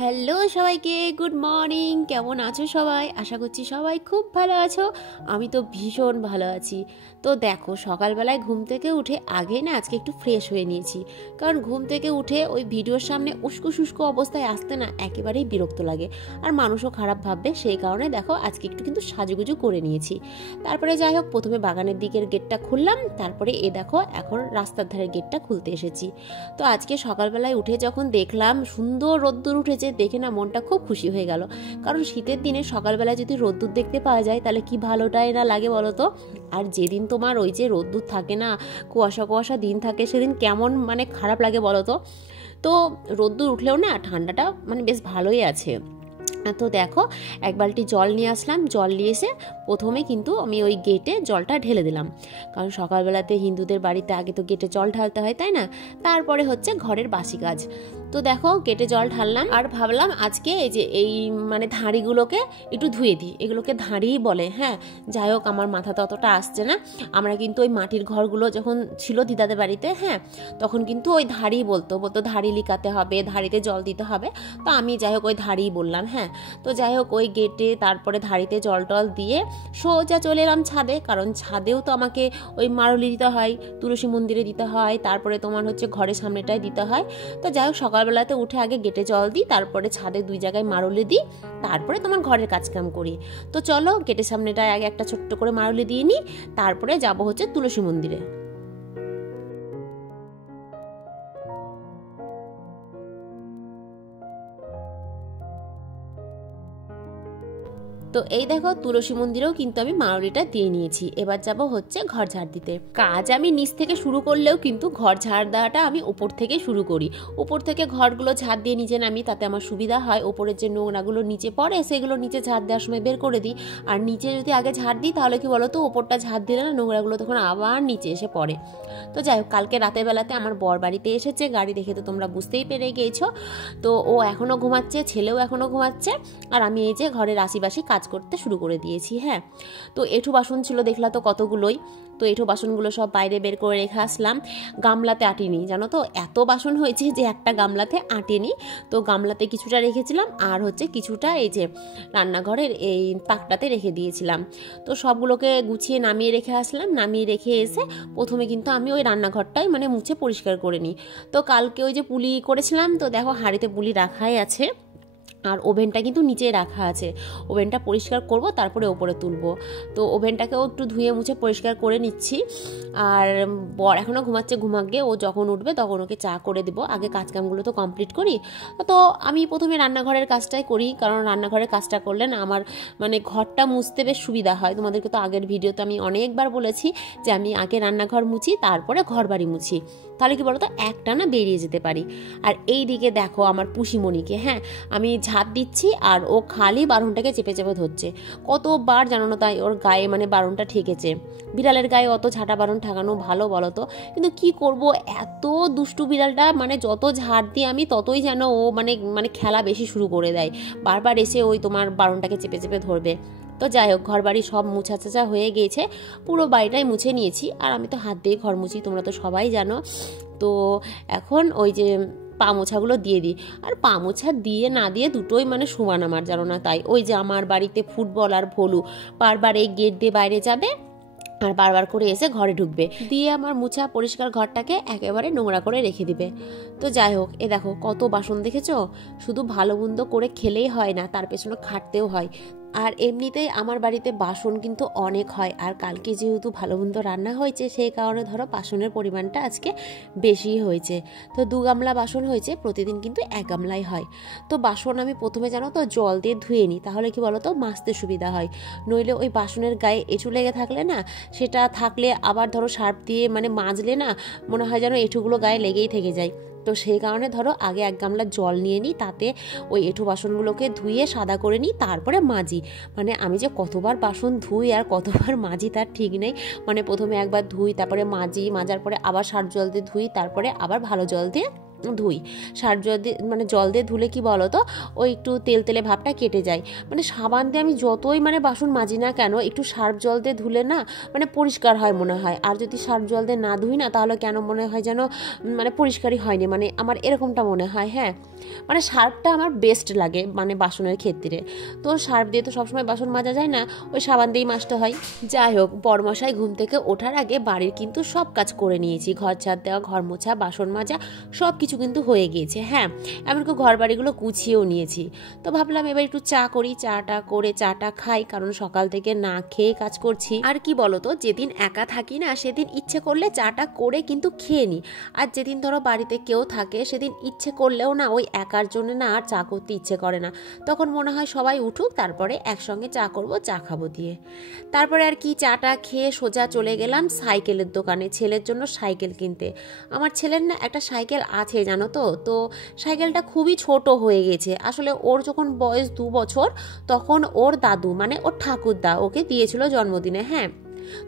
Hello সবাইকে, good morning. কেমন আছো সবাই? আশা করছি সবাই খুব ভালো আছো। আমি তো ভীষণ ভালো আছি। তো দেখো, সকালবেলায় ঘুম থেকে উঠে আগে না আজকে একটু ফ্রেশ হয়ে নিয়েছি, কারণ ঘুম থেকে উঠে ওই ভিডিওর সামনে উস্কো শুষ্ক অবস্থায় আসতে না একেবারেই বিরক্ত লাগে, আর মানুষও খারাপ ভাববে। সেই কারণে দেখো আজকে একটু কিন্তু সাজুগুজু করে নিয়েছি। তারপরে যাই হোক, প্রথমে বাগানের দিকের গেটটা খুললাম, তারপরে দেখো এখন রাস্তার ধারের গেটটা খুলতে এসেছি। তো আজকে সকালবেলায় উঠে যখন দেখলাম সুন্দর রোদ্দুর উঠেছে, দেখে না মনটা খুব খুশি হয়ে গেল। কারণ শীতের দিনে সকালবেলায় যদি রোদ্দুর দেখতে পাওয়া যায় তাহলে কি ভালোটাই না লাগে বলো তো। আর যেদিন তোমার ওই যে রোদ্দুর থাকে না, কুয়াশা কুয়াশা দিন থাকে, সেদিন কেমন খারাপ লাগে বলো তো। তো রোদ্দুর উঠলেও না ঠান্ডাটা বেশ ভালোই আছে। তো দেখো, এক বালতি জল নিয়ে আসলাম। জল নিয়ে এসে প্রথমে কিন্তু আমি ওই গেটে জলটা ঢেলে দিলাম, কারণ সকালবেলাতে হিন্দুদের বাড়িতে আগে তো গেটে জল ঢালতে হয়, তাই না? তারপরে হচ্ছে ঘরের বাসি কাজ। তো দেখো গেটে জল ঢাললাম, আর ভাবলাম আজকে এই যে ধাঁড়িগুলোকে একটু ধুয়ে দিই। এগুলোকে ধাঁড়িই বলে, হ্যাঁ। যাই হোক, আমার মাথাতে অতটা আসছে না। আমরা কিন্তু ওই মাটির ঘরগুলো যখন ছিল দিদাদের বাড়িতে, হ্যাঁ, তখন কিন্তু ওই ধাঁড়ি বলতো ধাঁড়ি লিকাতে হবে, ধাঁড়িতে জল দিতে হবে। তো আমি যাই হোক ওই ধাঁড়িই বললাম, হ্যাঁ। তো যাই হোক, ওই গেটে তারপরে ধাঁড়িতে জল টল দিয়ে সোজা চলে এলাম ছাদে, কারণ ছাদেও তো আমাকে ওই মারুলি দিতে হয়, তুলসী মন্দিরে দিতে হয়, তারপরে তোমার হচ্ছে ঘরের সামনেটায় দিতে হয়। তো যাই হোক, সকালবেলাতে উঠে আগে গেটে জল দিই, তারপরে ছাদে 2 জায়গায় মারুলি দিই, তারপরে তোমার ঘরের কাজকাম করি। তো চলো, গেটের সামনেটায় আগে একটা ছোট্ট করে মারুলি দিয়ে নিই, তারপরে যাব হচ্ছে তুলসী মন্দিরে। তো এই দেখো, তুলসী মন্দিরেও কিন্তু আমি মারুলিটা দিয়ে নিয়েছি। এবার যাব হচ্ছে ঘর ঝাড় দিতে। কাজ আমি নিচ থেকে শুরু করলেও কিন্তু ঘর ঝাড় দেওয়াটা আমি উপর থেকে শুরু করি। উপর থেকে ঘরগুলো ঝাড় দিয়ে নিচে নামি, তাতে আমার সুবিধা হয়। উপরের যে নোংরাগুলো নিচে পড়ে সেগুলো নিচে ঝাড় দেওয়ার সময় বের করে দিই। আর নিচে যদি আগে ঝাড় দিই তাহলে কি বলো তো, উপরটা ঝাড় দিলে না নোংরাগুলো তখন আবার নিচে এসে পড়ে। তো যাই হোক, কালকে রাতের বেলাতে আমার বর বাড়িতে এসেছে, গাড়ি দেখে তো তোমরা বুঝতেই পেরে গিয়েছো। তো ও এখনো ঘুমাচ্ছে, ছেলেও এখনো ঘুমাচ্ছে, আর আমি এই যে ঘরের আশিপাশি কাজ করতে শুরু করে দিয়েছি, হ্যাঁ। তো এঁঠো বাসন ছিল, দেখলা তো কতগুলোই। তো এঁঠো বাসনগুলো সব বাইরে বের করে রেখে আসলাম। গামলাতে আটিনি, জানো তো, এত বাসন হয়েছে যে একটা গামলাতে আটেনি। তো গামলাতে কিছুটা রেখেছিলাম, আর হচ্ছে কিছুটা এই যে রান্নাঘরের এই তাকটাতে রেখে দিয়েছিলাম। তো সবগুলোকে গুছিয়ে নামিয়ে রেখে আসলাম। নামিয়ে রেখে এসে প্রথমে কিন্তু আমি ওই রান্নাঘরটাই মুছে পরিষ্কার করে নিই। তো কালকে ওই যে পুলি করেছিলাম, তো দেখো হাঁড়িতে পুলি রাখাই আছে, আর ওভেনটা কিন্তু নিচে রাখা আছে। ওভেনটা পরিষ্কার করব, তারপরে ওপরে তুলবো। তো ওভেনটাকেও একটু ধুয়ে মুছে পরিষ্কার করে নিচ্ছি। আর বর এখনও ঘুমাচ্ছে, ঘুমাগে। ও যখন উঠবে তখন ওকে চা করে দেবো। আগে কাজকামগুলো তো কমপ্লিট করি। তো আমি প্রথমে রান্নাঘরের কাজটাই করি, কারণ রান্নাঘরের কাজটা করলে না আমার ঘরটা মুছতে বেশ সুবিধা হয়। তোমাদেরকে তো আগের ভিডিওতে আমি অনেকবার বলেছি যে আমি আগে রান্নাঘর মুছি, তারপরে ঘর বাড়ি মুছি। তাহলে কি বলতো, একটা না বেরিয়ে যেতে পারি। আর এই দিকে দেখো আমার পুষিমণিকে, হ্যাঁ, আমি ঝাঁট দিচ্ছি আর ও খালি বারুনটাকে চেপে চেপে ধরছে। কতবার জানো না, তাই ওর গায়ে বারুনটা ঠেকেছে। বিড়ালের গায়ে অত ঝাঁটা বারুন ঠেকানো ভালো বলো তো? কিন্তু কি করব, এত দুষ্টু বিড়ালটা, যত ঝাঁট দিই আমি ততই যেন ও খেলা বেশি শুরু করে দেয়। বারবার এসে ওই তোমার বারুনটাকে চেপে চেপে ধরবে। তো যাই হোক, ঘর বাড়ি সব মুছা চাচা হয়ে গিয়েছে, পুরো বাড়িটাই মুছে নিয়েছি। আর আমি তো হাত দিয়ে ঘর মুছি, তোমরা তো সবাই জানো। তো এখন ওই যে পা মোছাগুলো দিয়ে দিই। আর পা মোছা দিয়ে না দিয়ে দুটোই সমান আমার, জানো না। তাই ওই যে আমার বাড়িতে ফুটবল আর ভলু বারবার এই গেট দিয়ে বাইরে যাবে, আর বারবার করে এসে ঘরে ঢুকবে, দিয়ে আমার মুছা পরিষ্কার ঘরটাকে একেবারে নোংরা করে রেখে দিবে। তো যাই হোক, দেখো কত বাসন দেখেছো। শুধু ভালো মন্দ করে খেলেই হয় না, তার পেছনে খাটতেও হয়। আর এমনিতেই আমার বাড়িতে বাসন কিন্তু অনেক হয়, আর কালকে যেহেতু ভালো মন্দ রান্না হয়েছে সেই কারণে ধরো বাসনের পরিমাণটা আজকে বেশি হয়েছে। তো 2 গামলা বাসন হয়েছে, প্রতিদিন কিন্তু 1 গামলাই হয়। তো বাসন আমি প্রথমে জানো তো জল দিয়ে ধুয়ে নিই, তাহলে কি বলো তো মাজতে সুবিধা হয়। নইলে ওই বাসনের গায়ে এঁঠো লেগে থাকলে না, সেটা থাকলে আবার ধরো সার্ফ দিয়ে মাজলে না মনে হয় যেন এঁঠোগুলো গায়ে লেগেই থেকে যায়। তো সেই কারণে ধরো আগে 1 গামলা জল নিয়ে নিই, তাতে ওই এঁঠো বাসনগুলোকে ধুয়ে সাদা করে নিই, তারপরে মাজি। আমি যে কতবার বাসন ধুই আর কতবার মাজি তার ঠিক নেই। প্রথমে একবার ধুই, তারপরে মাজি, মাজার পরে আবার সার্ফ জল দিয়ে ধুই, তারপরে আবার ভালো জল দিয়ে ধুই। সার্ফ জল দিয়ে মানে জল দিয়ে ধুলে কি বলো তো ওই একটু তেল তেলে ভাবটা কেটে যায়। মানে সাবান দিয়ে আমি যতই মানে বাসন মাজি না কেন একটু সার্ফ জল দিয়ে ধুলে না মানে পরিষ্কার হয় মনে হয়। আর যদি সার্ফ জল দিয়ে না ধুই না তাহলে কেন মনে হয় যেন মানে পরিষ্কারই হয়নি, মানে আমার এরকমটা মনে হয়। হ্যাঁ, মানে সার্ফটা আমার বেস্ট লাগে মানে বাসনের ক্ষেত্রে। তো সার্ফ দিয়ে তো সবসময় বাসন মাজা যায় না, ওই সাবান দিয়েই মাজতে হয়। যাই হোক, বড়মশাই ঘুম থেকে ওঠার আগে বাড়ির কিন্তু সব কাজ করে নিয়েছি, ঘর ঝাড় দেওয়া, ঘর মোছা, বাসন মাজা সব কিছু কিন্তু হয়ে গিয়েছে। হ্যাঁ, এমনকি ঘর বাড়িগুলো গুছিয়েও নিয়েছি। তো ভাবলাম এবার একটু চা করি, চাটা খাই, কারণ সকাল থেকে না খেয়ে কাজ করছি। আর কি বলতো, যেদিন একা থাকি না সেদিন ইচ্ছে করলে চাটা করে কিন্তু খেয়ে নিই। আর যেদিন ধরো বাড়িতে কেউ থাকে সেদিন ইচ্ছে করলেও না ওই একার জন্য না আর চা করতে ইচ্ছে করে না। তখন মনে হয় সবাই উঠুক তারপরে একসঙ্গে চা করব, চা খাবো দিয়ে। তারপরে আর কি চাটা খেয়ে সোজা চলে গেলাম সাইকেলের দোকানে, ছেলের জন্য সাইকেল কিনতে। আমার ছেলের না একটা সাইকেল আছে জানো তো, তো সাইকেলটা খুবই ছোট হয়ে গেছে। আসলে ওর যখন বয়স 2 বছর তখন ওর দাদু মানে ওর ঠাকুরদা ওকে দিয়েছিল জন্মদিনে। হ্যাঁ,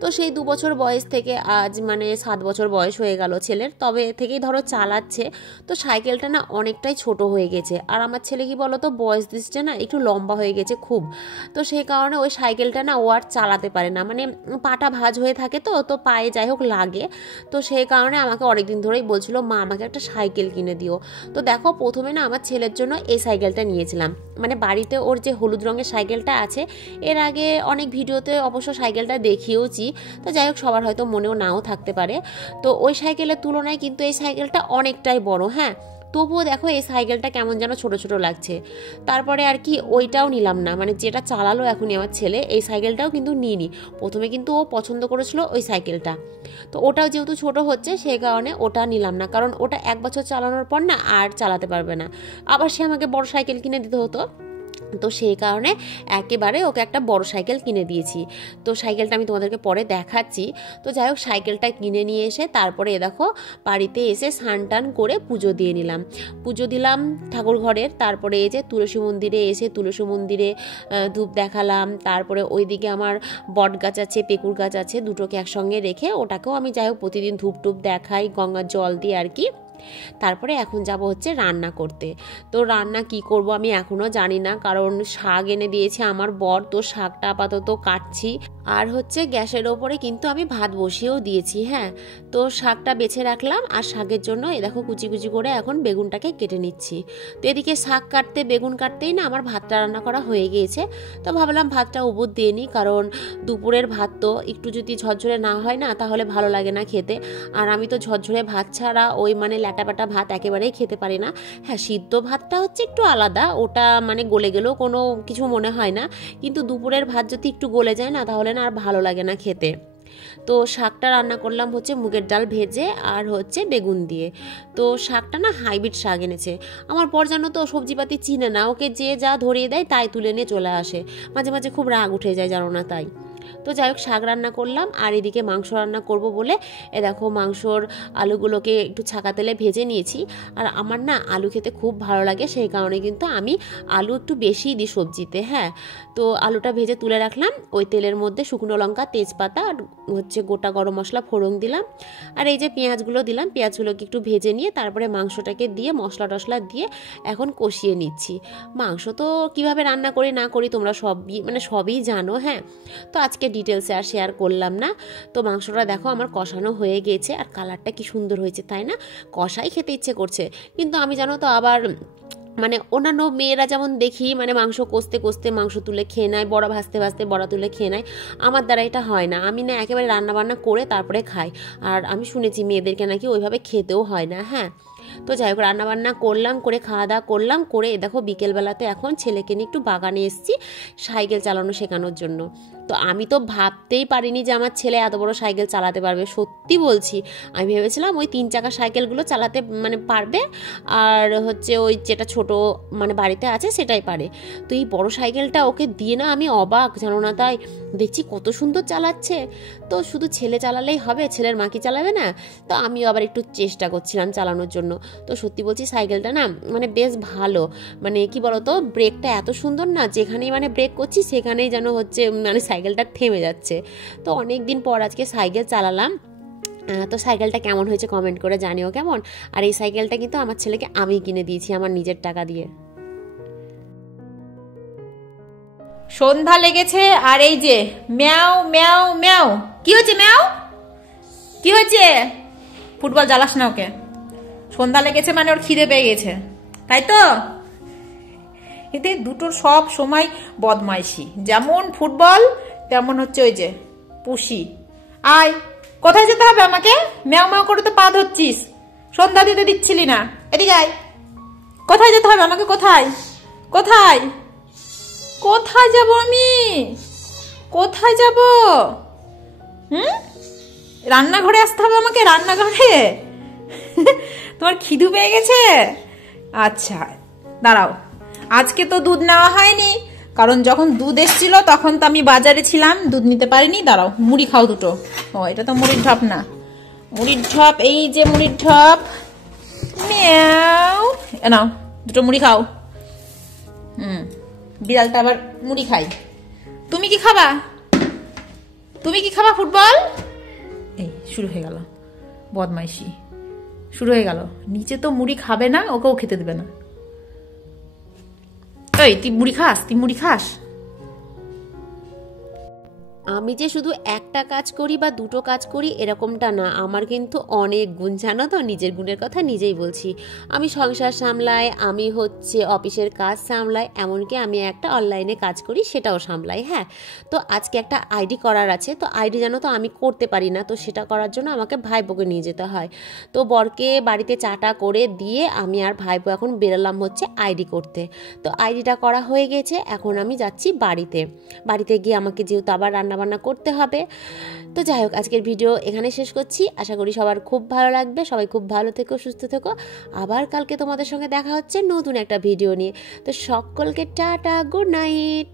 তো সেই 2 বছর বয়স থেকে আজ মানে 7 বছর বয়স হয়ে গেল ছেলের, তবে থেকেই ধরো চালাচ্ছে। তো সাইকেলটা না অনেকটাই ছোট হয়ে গেছে। আর আমার ছেলে কি বলতো বয়স দিচ্ছে না একটু লম্বা হয়ে গেছে খুব। তো সেই কারণে ওই সাইকেলটা না ও আর চালাতে পারে না, মানে পাটা ভাঁজ হয়ে থাকে, তো পায়ে যাই হোক লাগে। তো সেই কারণে আমাকে অনেকদিন ধরেই বলছিল মা আমাকে একটা সাইকেল কিনে দিও। তো দেখো, প্রথমে না আমার ছেলের জন্য এই সাইকেলটা নিয়েছিলাম। মানে বাড়িতে ওর যে হলুদ রঙের সাইকেলটা আছে, এর আগে অনেক ভিডিওতে অবশ্য সাইকেলটা দেখিয়েওছি। তো যাই হোক, সবার হয়তো মনেও নাও থাকতে পারে। তো ওই সাইকেলের তুলনায় কিন্তু এই সাইকেলটা অনেকটাই বড়। হ্যাঁ, তবুও দেখো এই সাইকেলটা কেমন যেন ছোট ছোট লাগছে। তারপরে আর কি ওইটাও নিলাম না, মানে যেটা চালালো এখনই আমার ছেলে এই সাইকেলটাও কিন্তু নিইনি। প্রথমে কিন্তু ও পছন্দ করেছিল ওই সাইকেলটা, তো ওটাও যেহেতু ছোট হচ্ছে সেই কারণে ওটা নিলাম না, কারণ ওটা 1 বছর চালানোর পর না আর চালাতে পারবে না, আবার সে আমাকে বড় সাইকেল কিনে দিতে হতো। তো সেই কারণে একেবারে ওকে একটা বড় সাইকেল কিনে দিয়েছি। তো সাইকেলটা আমি তোমাদেরকে পরে দেখাচ্ছি। তো যাই হোক, সাইকেলটা কিনে নিয়ে এসে তারপরে দেখো বাড়িতে এসে স্নান টান করে পুজো দিয়ে নিলাম। পুজো দিলাম ঠাকুর ঘরের। তারপরে এই যে তুলসী মন্দিরে এসে তুলসী মন্দিরে ধূপ দেখালাম। তারপরে ওইদিকে আমার বট গাছ আছে, পেকুর গাছ আছে, দুটোকে একসঙ্গে রেখে ওটাকেও আমি যাই হোক প্রতিদিন ধূপ টুপ দেখাই গঙ্গার জল দিয়ে আর কি। তারপরে এখন যাব হচ্ছে রান্না করতে। তো রান্না কি করব আমি এখনও জানি না, কারণ শাক এনে দিয়েছে আমার বর, তো শাকটা আপাতত কাটছি। আর হচ্ছে গ্যাসের ওপরে কিন্তু আমি ভাত বসিয়েও দিয়েছি। হ্যাঁ, তো শাকটা বেছে রাখলাম, আর শাকের জন্য এই দেখো কুচি কুচি করে এখন বেগুনটাকে কেটে নিচ্ছি। তো এদিকে শাক কাটতে বেগুন কাটতেই না আমার ভাতটা রান্না করা হয়ে গিয়েছে। তো ভাবলাম ভাতটা উবুর দিয়ে নিই, কারণ দুপুরের ভাত তো একটু যদি ঝরঝরে না হয় না তাহলে ভালো লাগে না খেতে। আর আমি তো ঝরঝরে ভাত ছাড়া ওই মানে ল্যাটাপাটা ভাত একেবারেই খেতে পারি না। হ্যাঁ, সিদ্ধ ভাতটা হচ্ছে একটু আলাদা, ওটা মানে গলে গেলেও কোনো কিছু মনে হয় না, কিন্তু দুপুরের ভাত যদি একটু গলে যায় না তাহলে না আর ভালো লাগে না খেতে। তো শাকটা রান্না করলাম হচ্ছে মুগের ডাল ভেজে আর হচ্ছে বেগুন দিয়ে। তো শাকটা না হাইব্রিড শাক এনেছে আমার বর, জানো তো সবজিপাতি চিনে না, ওকে যে যা ধরিয়ে দেয় তাই তুলে নিয়ে চলে আসে। মাঝে মাঝে খুব রাগ উঠে যায় জানো না, তাই। তো যাই হোক, শাক রান্না করলাম, আর এদিকে মাংস রান্না করব বলে এ দেখো মাংসর আলুগুলোকে একটু ছাকা তেলে ভেজে নিয়েছি। আর আমার না আলু খেতে খুব ভালো লাগে, সেই কারণে কিন্তু আমি আলু একটু বেশিই দিই সবজিতে। হ্যাঁ, তো আলুটা ভেজে তুলে রাখলাম। ওই তেলের মধ্যে শুকনো লঙ্কা, তেজপাতা আর হচ্ছে গোটা গরম মশলা ফোড়ন দিলাম। আর এই যে পেঁয়াজগুলো দিলাম, পেঁয়াজগুলোকে একটু ভেজে নিয়ে তারপরে মাংসটাকে দিয়ে মশলা টশলা দিয়ে এখন কষিয়ে নিচ্ছি। মাংস তো কিভাবে রান্না করি না করি তোমরা সবই জানো। হ্যাঁ, তো আজকে ডিটেলসে আর শেয়ার করলাম না। তো মাংসটা দেখো আমার কষানো হয়ে গিয়েছে, আর কালারটা কি সুন্দর হয়েছে তাই না, কষাই খেতে ইচ্ছে করছে। কিন্তু আমি জানো তো আবার মানে অন্যান্য মেয়েরা যেমন দেখি মানে মাংস কষতে কষতে মাংস তুলে খেয়ে নেয়, বড়া ভাজতে ভাজতে বড়া তুলে খেয়ে নেয়, আমার দ্বারা এটা হয় না। আমি না একেবারে রান্নাবান্না করে তারপরে খাই। আর আমি শুনেছি মেয়েদেরকে নাকি ওইভাবে খেতেও হয় না। হ্যাঁ, তো যাই হোক রান্নাবান্না করলাম, করে খাওয়া দাওয়া করলাম, করে দেখো বিকেলবেলাতে এখন ছেলেকে নিয়ে একটু বাগানে এসেছি সাইকেল চালানো শেখানোর জন্য। তো আমি তো ভাবতেই পারিনি যে আমার ছেলে এত বড় সাইকেল চালাতে পারবে, সত্যি বলছি। আমি ভেবেছিলাম ওই 3 চাকা সাইকেলগুলো চালাতে মানে পারবে, আর হচ্ছে ওই যেটা ছোট মানে বাড়িতে আছে সেটাই পারে। তো এই বড় সাইকেলটা ওকে দিয়ে না আমি অবাক, জানো না, তাই দেখছি কত সুন্দর চালাচ্ছে। তো শুধু ছেলে চালালেই হবে, ছেলের মা কি চালাবে না? তো আমিও আবার একটু চেষ্টা করছিলাম চালানোর জন্য। তো সত্যি বলছি সাইকেলটা না মানে বেশ ভালো, মানে কি বলতো ব্রেকটা এত সুন্দর না, যেখানেই মানে ব্রেক করছি সেখানেই যেন হচ্ছে মানে সাইকেলটা থেমে যাচ্ছে। তো অনেক দিন পর আজকে সাইকেল চালালাম। তো সাইকেলটা কেমন হয়েছে কমেন্ট করে জানিও কেমন। আর এই সাইকেলটা কিন্তু আমার ছেলেকে আমি কিনে দিয়েছি আমার নিজের টাকা দিয়ে। সন্ধ্যা লেগেছে আর এই যে ম্যাও ম্যাও ম্যাও। কি হচ্ছে ম্যাও? কি হচ্ছে? ফুটবল জ্বালাস না ওকে। সন্ধ্যা লেগেছে মানে ওর খিদে পেয়ে গেছে, তাই তো? এতে দুটোর সব সময় বদমাইশি, যেমন ফুটবল তেমন হচ্ছে ওই যে পুষি। আয়, কোথায় যেতে হবে আমাকে? ম্যাও ম্যাও করে তো পা ধরছিস, সন্ধ্যা দিতে দিচ্ছিলি না। এদিকে আয়, কোথায় যেতে হবে আমাকে? কোথায় কোথায় কোথায় যাব আমি? কোথায় যাব? রান্নাঘরে আসতে হবে আমাকে, রান্নাঘরে। তোমার খিদু পেয়ে গেছে? আচ্ছা দাঁড়াও, আজকে তো দুধ নেওয়া হয়নি, কারণ যখন দুধ এসেছিল তখন তো আমি বাজারে ছিলাম, দুধ নিতে পারিনি। দাঁড়াও, মুড়ি খাও দুটো। ও, এটা তো মুড়ির ঢপ না, মুড়ির ঢপ। এই যে মুড়ির ঢপ। ম্যাও, নাও দুটো মুড়ি খাও। বিড়ালটা আবার মুড়ি খাই। তুমি কি খাবা? তুমি কি খাবা? ফুটবল? এই শুরু হয়ে গেল বদমাইশি, শুরু হয়ে গেল। নিচে তো মুড়ি খাবে না, ওকেও খেতে দেবে না। এই তুই মুড়ি খাস? তুই মুড়ি খাস? আমি যে শুধু একটা কাজ করি বা দুটো কাজ করি এরকমটা না, আমার কিন্তু অনেক গুণ, জানো তো? নিজের গুণের কথা নিজেই বলছি। আমি সংসার সামলাই, আমি হচ্ছে অফিসের কাজ সামলাই, এমনকি আমি একটা অনলাইনে কাজ করি সেটাও সামলাই। হ্যাঁ, তো আজকে একটা আইডি করার আছে, তো আইডি জানো তো আমি করতে পারি না, তো সেটা করার জন্য আমাকে ভাইপোকে নিয়ে যেতে হয়। তো বরকে বাড়িতে চাটা করে দিয়ে আমি আর ভাইপো এখন বেরোলাম হচ্ছে আইডি করতে। তো আইডিটা করা হয়ে গেছে, এখন আমি যাচ্ছি বাড়িতে গিয়ে আমাকে যেহেতু আবার রান্নাবান্না করতে হবে। তো যাই হোক, আজকের ভিডিও এখানে শেষ করছি। আশা করি সবার খুব ভালো লাগবে। সবাই খুব ভালো থেকো, সুস্থ থেকো। আবার কালকে তোমাদের সঙ্গে দেখা হচ্ছে নতুন একটা ভিডিও নিয়ে। তো সকলকে টাটা, গুড নাইট।